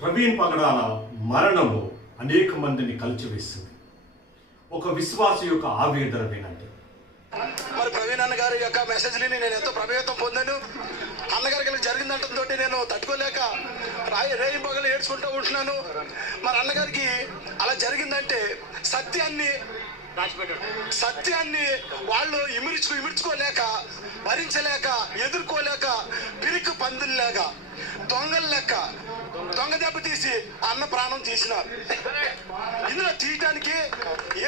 ప్రవీణ్ పగడాల మరణము అనేక మందిని కలిచివేస్తుంది ఒక విశ్వాస యొక్క ఆవేదన వినండి. మరి ప్రవీణ్ అన్న గారి యొక్క మెసేజ్ని నేను ఎంతో ప్రభావితం పొందాను. అన్నగారికి ఇలా జరిగిందంటతో నేను తట్టుకోలేక రాయి రేయి పగలు ఏడ్చుకుంటూ ఉంటున్నాను. మరి అన్నగారికి అలా జరిగిందంటే సత్యాన్ని సత్యాన్ని వాళ్ళు ఇమిర్చు ఇమిర్చుకోలేక భరించలేక ఎదుర్కోలేక పిరికి పందులు లేక దొంగలు లెక్క దొంగ దెబ్బ తీసి అన్న ప్రాణం తీసినారు. ఇందులో తీయటానికి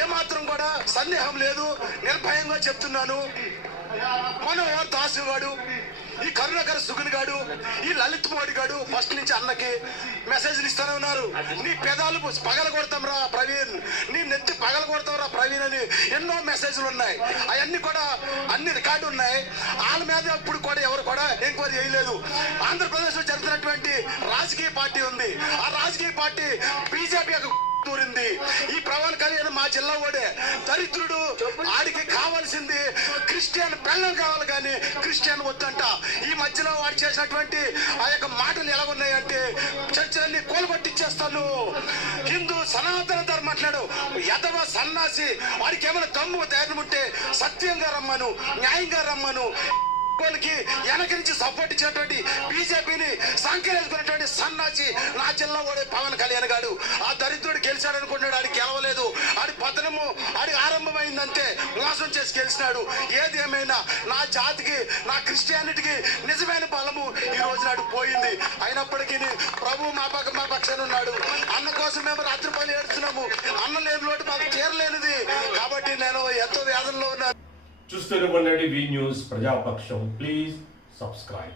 ఏమాత్రం కూడా సందేహం లేదు. నిర్భయంగా చెప్తున్నాను. మనోహర్ దాసు గాడు ఈ కరుణాకర్ సుగుని గాడు ఈ లలిత్ మోడీ గాడు ఫస్ట్ నుంచి అన్నకి మెసేజ్లు ఇస్తూనే ఉన్నారు. నీ పెదాలు పగల కొడతాం రా ప్రవీణ్. నీ నెత్తి పగల కొడతాం రా ప్రవీణ్ అని ఎన్నో మెసేజ్లు ఉన్నాయి. అవన్నీ కూడా అన్ని రికార్డు ఉన్నాయి. వాళ్ళ మీద ఇప్పుడు కూడా ఎవరు కూడా ఎంక్వైరీ చేయలేదు. ఆంధ్రప్రదేశ్ రాజకీయ పార్టీ ఉంది. ఆ రాజకీయ పార్టీ బీజేపీ దూరింది ఈ ప్రవల్ కళ్యాణ్ మా జిల్లా ఓడే దరిద్రుడు. ఆడికి కావాల్సింది క్రిస్టియన్ పెళ్ళం కావాలి కానీ క్రిస్టియన్ వద్దంట. ఈ మధ్యలో వాడు చేసినటువంటి ఆ యొక్క మాటలు ఎలా ఉన్నాయంటే చర్చలన్నీ కోలుబట్టిచ్చేస్తాను హిందూ సనాతన ధర్మం అంటున్నాడు. యదవ సన్నాసి వాడికి ఏమైనా దమ్ము ధైర్యం ఉంటే సత్యంగా రమ్మను న్యాయంగా రమ్మను. వాళ్ళకి వెనక నుంచి సపోర్ట్ ఇచ్చినటువంటి బీజేపీని సంకరేసుకున్నటువంటి సన్నాసి నా జిల్లా వాడే పవన్ కళ్యాణ్ గాడు. ఆ దరిద్రుడు గెలిచాడు అనుకున్నాడు ఆడికి గెలవలేదు. ఆడి పతనము ఆడి ఆరంభమైందంటే మోసం చేసి గెలిచినాడు. ఏది ఏమైనా నా జాతికి నా క్రిస్టియానిటీకి నిజమైన బలము ఈ రోజు నాడు పోయింది. అయినప్పటికీ ప్రభు మా పక్క మా పక్షాన ఉన్నాడు. అన్న కోసం మేము రాత్రి పని ఏడుస్తున్నాము. అన్న లేని లోటు మాకు చేరలేనిది కాబట్టి నేను ఎంతో వేదనలో ఉన్నాను. చూస్తూనే ఉండండి V news Prajapaksham please subscribe.